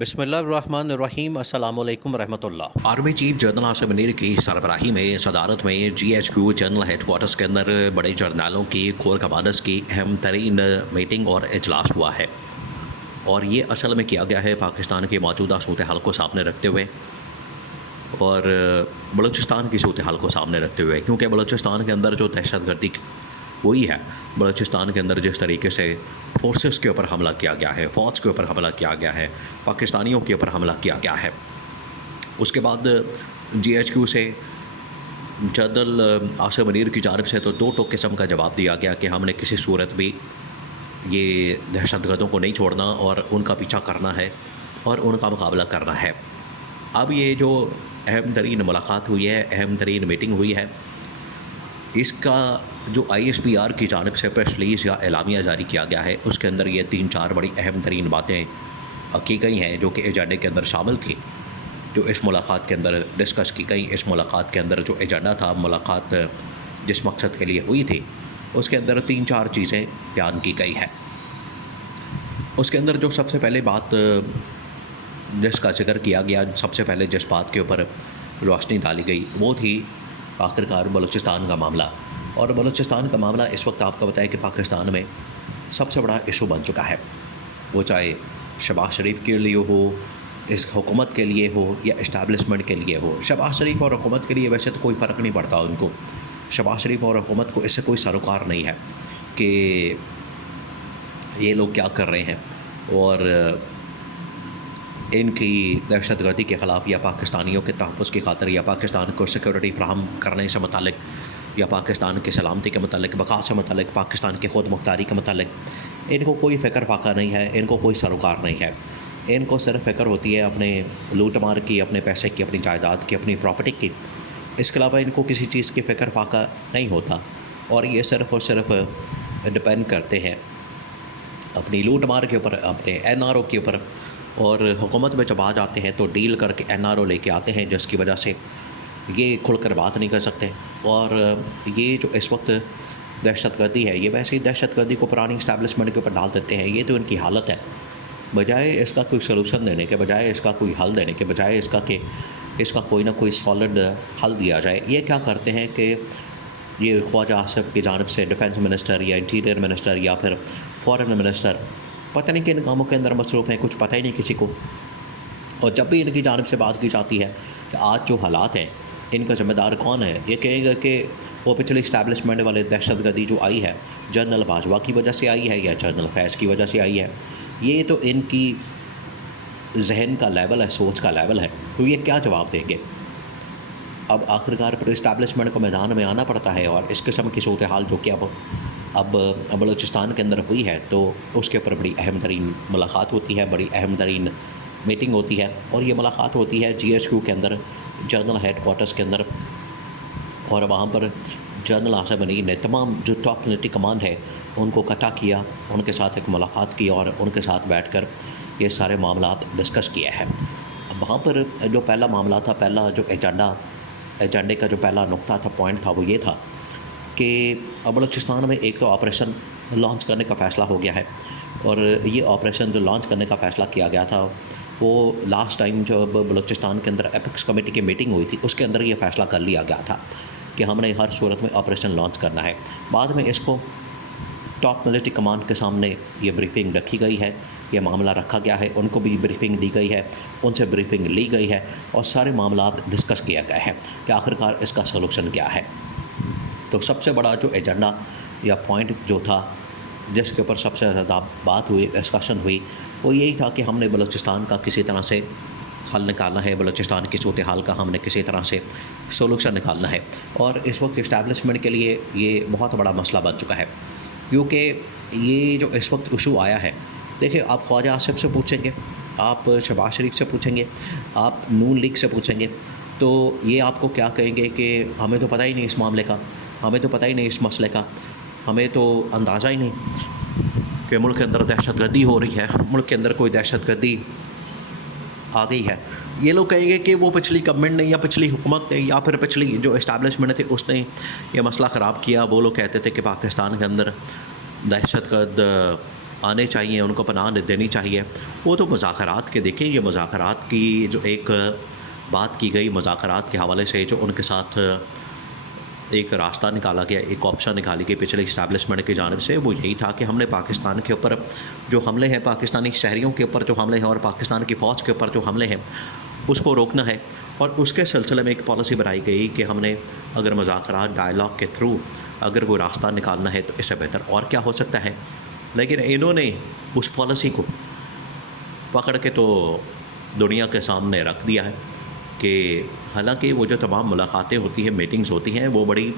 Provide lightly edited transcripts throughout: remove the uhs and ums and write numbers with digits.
بسم اللہ الرحمن الرحیم السلام علیکم ورحمۃ اللہ۔ Army chief general Asim Munir کی سربراہی میں صدارت میں G H Q general headquarters کے اندر بڑے جرنیلوں کی کور کمانڈرز کی اہم ترین میٹنگ اور اجلاس ہوا ہے، اور یہ اصل میں کیا گیا ہے پاکستان کی موجودہ صورتحال کو سامنے رکھتے ہوئے اور بلوچستان کی صورتحال کو سامنے رکھتے ہوئے، کیونکہ بلوچستان کے اندر جو دہشت گردی وہی ہے، بلوچستان کے اندر جس طریقے سے فورسز کے اوپر حملہ کیا گیا ہے، فوج کے اوپر حملہ کیا گیا ہے، پاکستانیوں کے اوپر حملہ کیا گیا ہے، اس کے بعد جی ایچ کیو سے جنرل عاصم منیر کی جانب سے تو دو ٹوک قسم کا جواب دیا گیا کہ ہم نے کسی صورت بھی یہ دہشت گردوں کو نہیں چھوڑنا اور ان کا پیچھا کرنا ہے اور ان کا مقابلہ کرنا ہے۔ اب یہ جو اہم ترین ملاقات ہوئی ہے، اہم ترین میٹنگ ہوئی ہے، اس کا جو آئی ایس پی آر کی جانب سے پریس ریلیز یا اعلامیہ جاری کیا گیا ہے، اس کے اندر یہ 3-4 بڑی اہم ترین باتیں کی گئی ہیں جو کہ ایجنڈے کے اندر شامل تھی، جو اس ملاقات کے اندر ڈسکس کی گئی۔ اس ملاقات کے اندر جو ایجنڈا تھا، ملاقات جس مقصد کے لیے ہوئی تھی، اس کے اندر 3-4 چیزیں بیان کی گئی ہیں۔ اس کے اندر جو سب سے پہلے بات جس کا ذکر کیا گیا، سب سے پہلے جس بات کے اوپر روشنی ڈالی گئی، وہ تھی آخرکار بلوچستان کا معاملہ۔ اور بلوچستان کا معاملہ اس وقت آپ کو بتایا کہ پاکستان میں سب سے بڑا ایشو بن چکا ہے، وہ چاہے شہباز شریف کے لیے ہو، اس حکومت کے لیے ہو یا اسٹیبلشمنٹ کے لیے ہو۔ شہباز شریف اور حکومت کے لیے ویسے تو کوئی فرق نہیں پڑتا ان کو، شہباز شریف اور حکومت کو اس سے کوئی سروکار نہیں ہے کہ یہ لوگ کیا کر رہے ہیں، اور ان کی دہشت گردی کے خلاف یا پاکستانیوں کے تحفظ کی خاطر یا پاکستان کو سیکورٹی فراہم کرنے سے متعلق یا پاکستان کی سلامتی کے متعلق، بقا سے متعلق، پاکستان کی خود مختاری کے متعلق ان کو کوئی فکر فاقہ نہیں ہے، ان کو کوئی سروکار نہیں ہے۔ ان کو صرف فکر ہوتی ہے اپنے لوٹ مار کی، اپنے پیسے کی، اپنی جائیداد کی، اپنی پراپرٹی کی۔ اس کے علاوہ ان کو کسی چیز کی فکر فاقہ نہیں ہوتا، اور یہ صرف اور صرف ڈپینڈ کرتے ہیں اپنی لوٹ مار کے اوپر، اپنے این آر او کے اوپر، اور حکومت میں جب آ جاتے ہیں تو ڈیل کر کے این آر او لے کے آتے ہیں، جس کی وجہ سے یہ کھل کر بات نہیں کر سکتے۔ اور یہ جو اس وقت دہشت گردی ہے، یہ ویسے ہی دہشت گردی کو پرانی اسٹیبلشمنٹ کے اوپر ڈال دیتے ہیں۔ یہ تو ان کی حالت ہے، بجائے اس کا کوئی سلوشن دینے کے، بجائے اس کا کوئی حل دینے کے، بجائے اس کا کہ اس کا کوئی نہ کوئی سالڈ حل دیا جائے، یہ کیا کرتے ہیں کہ یہ خواجہ آصف کی جانب سے ڈیفنس منسٹر یا انٹیریئر منسٹر یا پھر فارن منسٹر پتہ نہیں کن کاموں کے اندر مصروف ہیں، کچھ پتہ ہی نہیں کسی کو، اور جب بھی ان کی جانب سے بات کی جاتی ہے کہ آج جو حالات ہیں ان کا ذمہ دار کون ہے، یہ کہیں گے کہ وہ پچھلی اسٹیبلشمنٹ والے دہشت گردی جو آئی ہے جنرل باجوہ کی وجہ سے آئی ہے یا جنرل فیض کی وجہ سے آئی ہے۔ یہ تو ان کی ذہن کا لیول ہے، سوچ کا لیول ہے، تو یہ کیا جواب دیں گے؟ اب آخرکار پر اسٹیبلشمنٹ کو میدان میں آنا پڑتا ہے، اور اس قسم کی صورتحال جو کہ اب بلوچستان کے اندر ہوئی ہے، تو اس کے اوپر بڑی اہم ترین ملاقات ہوتی ہے، بڑی اہم ترین میٹنگ ہوتی ہے، اور یہ ملاقات ہوتی ہے جی ایچ کیو کے اندر، جنرل ہیڈ کوارٹرز کے اندر، اور وہاں پر جنرل عاصم منیر نے تمام جو ٹاپ ملٹری کمانڈ ہے ان کو اکٹھا کیا، ان کے ساتھ ایک ملاقات کی اور ان کے ساتھ بیٹھ کر یہ سارے معاملات ڈسکس کیا ہے۔ وہاں پر جو پہلا معاملہ تھا، پہلا جو ایجنڈے کا جو پہلا نقطہ تھا، پوائنٹ تھا، وہ یہ تھا کہ بلوچستان میں ایک تو آپریشن لانچ کرنے کا فیصلہ ہو گیا ہے، اور یہ آپریشن جو لانچ کرنے کا فیصلہ کیا گیا تھا، وہ لاسٹ ٹائم جب بلوچستان کے اندر ایپکس کمیٹی کی میٹنگ ہوئی تھی، اس کے اندر یہ فیصلہ کر لیا گیا تھا کہ ہم نے ہر صورت میں آپریشن لانچ کرنا ہے۔ بعد میں اس کو ٹاپ ملٹری کمانڈ کے سامنے یہ بریفنگ رکھی گئی ہے، یہ معاملہ رکھا گیا ہے، ان کو بھی بریفنگ دی گئی ہے، ان سے بریفنگ لی گئی ہے، اور سارے معاملات ڈسکس کیا گیا ہے کہ آخرکار اس کا سلوشن کیا ہے۔ تو سب سے بڑا جو ایجنڈا یا پوائنٹ جو تھا، جس کے اوپر سب سے زیادہ بات ہوئی، ڈسکشن ہوئی، وہ یہی تھا کہ ہم نے بلوچستان کا کسی طرح سے حل نکالنا ہے، بلوچستان کی صورتحال کا ہم نے کسی طرح سے سولوشن نکالنا ہے۔ اور اس وقت اسٹیبلشمنٹ کے لیے یہ بہت بڑا مسئلہ بن چکا ہے، کیونکہ یہ جو اس وقت ایشو آیا ہے، دیکھیں آپ خواجہ آصف سے پوچھیں گے، آپ شہباز شریف سے پوچھیں گے، آپ نون لیگ سے پوچھیں گے، تو یہ آپ کو کیا کہیں گے کہ ہمیں تو پتہ ہی نہیں اس معاملے کا، ہمیں تو پتہ ہی نہیں اس مسئلے کا، ہمیں تو اندازہ ہی نہیں کہ ملک کے اندر دہشت گردی ہو رہی ہے، ملک کے اندر کوئی دہشت گردی آ گئی ہے۔ یہ لوگ کہیں گے کہ وہ پچھلی گورنمنٹ نے یا پچھلی حکومت نے یا پھر پچھلی جو اسٹیبلشمنٹ تھی اس نے یہ مسئلہ خراب کیا۔ وہ لوگ کہتے تھے کہ پاکستان کے اندر دہشت گرد آنے چاہیے، ان کو پناہ دینی چاہیے. وہ تو مذاکرات کے دیکھیں، یہ مذاکرات کی جو ایک بات کی گئی مذاکرات کے حوالے سے، جو ان کے ساتھ ایک راستہ نکالا گیا، ایک آپشن نکالی گئی پچھلے اسٹیبلشمنٹ کی جانب سے، وہ یہی تھا کہ ہم نے پاکستان کے اوپر جو حملے ہیں، پاکستانی شہریوں کے اوپر جو حملے ہیں اور پاکستان کی فوج کے اوپر جو حملے ہیں اس کو روکنا ہے. اور اس کے سلسلے میں ایک پالیسی بنائی گئی کہ ہم نے اگر مذاکرات ڈائلاگ کے تھرو اگر کوئی راستہ نکالنا ہے تو اس سے بہتر اور کیا ہو سکتا ہے. لیکن انہوں نے اس پالیسی کو پکڑ کے تو دنیا کے سامنے رکھ دیا ہے کہ حالانکہ وہ جو تمام ملاقاتیں ہوتی ہیں، میٹنگز ہوتی ہیں، وہ بڑی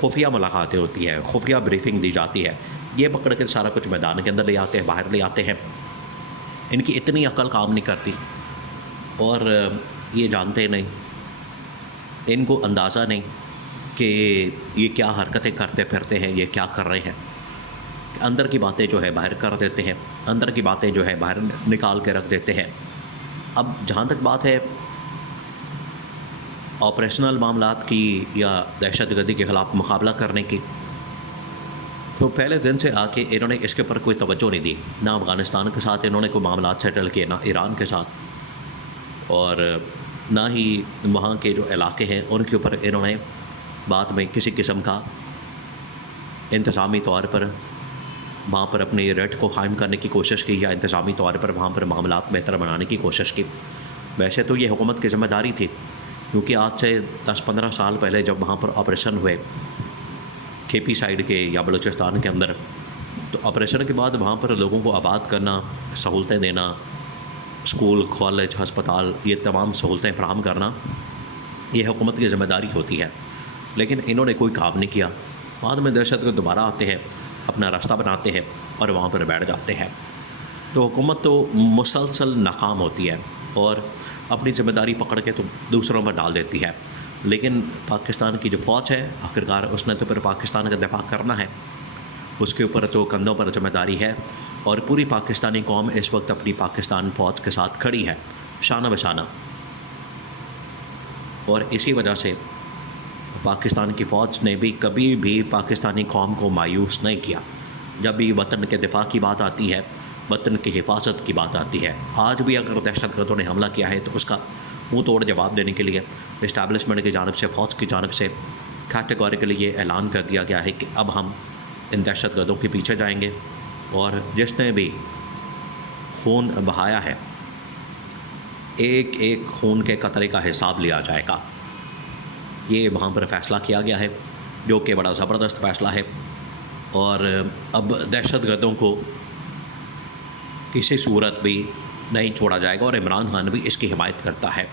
خفیہ ملاقاتیں ہوتی ہیں، خفیہ بریفنگ دی جاتی ہے. یہ پکڑ کے سارا کچھ میدان کے اندر لے آتے ہیں، باہر لے آتے ہیں. ان کی اتنی عقل کام نہیں کرتی اور یہ جانتے نہیں، ان کو اندازہ نہیں کہ یہ کیا حرکتیں کرتے پھرتے ہیں، یہ کیا کر رہے ہیں. اندر کی باتیں جو ہے باہر کر دیتے ہیں، اندر کی باتیں جو ہے باہر نکال کے رکھ دیتے ہیں. اب جہاں تک بات ہے آپریشنل معاملات کی یا دہشت گردی کے خلاف مقابلہ کرنے کی، تو پہلے دن سے آ کے انہوں نے اس کے اوپر کوئی توجہ نہیں دی. نہ افغانستان کے ساتھ انہوں نے کوئی معاملات سیٹل کیے، نہ ایران کے ساتھ، اور نہ ہی وہاں کے جو علاقے ہیں ان کے اوپر انہوں نے بعد میں کسی قسم کا انتظامی طور پر وہاں پر اپنی ریٹ کو قائم کرنے کی کوشش کی یا انتظامی طور پر وہاں پر معاملات بہتر بنانے کی کوشش کی. ویسے تو یہ حکومت کی ذمہ داری تھی، کیونکہ آج سے 10-15 سال پہلے جب وہاں پر آپریشن ہوئے کے پی سائیڈ کے یا بلوچستان کے اندر، تو آپریشن کے بعد وہاں پر لوگوں کو آباد کرنا، سہولتیں دینا، اسکول، کالج، ہسپتال، یہ تمام سہولتیں فراہم کرنا یہ حکومت کی ذمہ داری ہوتی ہے. لیکن انہوں نے کوئی کام نہیں کیا. بعد میں دہشت گرد دوبارہ آتے ہیں، اپنا راستہ بناتے ہیں اور وہاں پر بیٹھ جاتے ہیں. تو حکومت تو مسلسل ناکام ہوتی ہے اور اپنی ذمہ داری پکڑ کے تو دوسروں پر ڈال دیتی ہے. لیکن پاکستان کی جو فوج ہے آخرکار اس نے تو پھر پاکستان کا دفاع کرنا ہے، اس کے اوپر تو کندھوں پر ذمہ داری ہے. اور پوری پاکستانی قوم اس وقت اپنی پاکستان فوج کے ساتھ کھڑی ہے، شانہ بشانہ. اور اسی وجہ سے پاکستان کی فوج نے بھی کبھی بھی پاکستانی قوم کو مایوس نہیں کیا. جب بھی وطن کے دفاع کی بات آتی ہے، وطن کی حفاظت کی بات آتی ہے، آج بھی اگر دہشت گردوں نے حملہ کیا ہے تو اس کا منہ توڑ جواب دینے کے لیے اسٹیبلشمنٹ کی جانب سے، فوج کی جانب سے کیٹیگوریکلی یہ اعلان کر دیا گیا ہے کہ اب ہم ان دہشت گردوں کے پیچھے جائیں گے، اور جس نے بھی خون بہایا ہے ایک ایک خون کے قطرے کا حساب لیا جائے گا. یہ وہاں پر فیصلہ کیا گیا ہے جو کہ بڑا زبردست فیصلہ ہے. اور اب دہشت گردوں کو کسی صورت بھی نہیں چھوڑا جائے گا، اور عمران خان بھی اس کی حمایت کرتا ہے.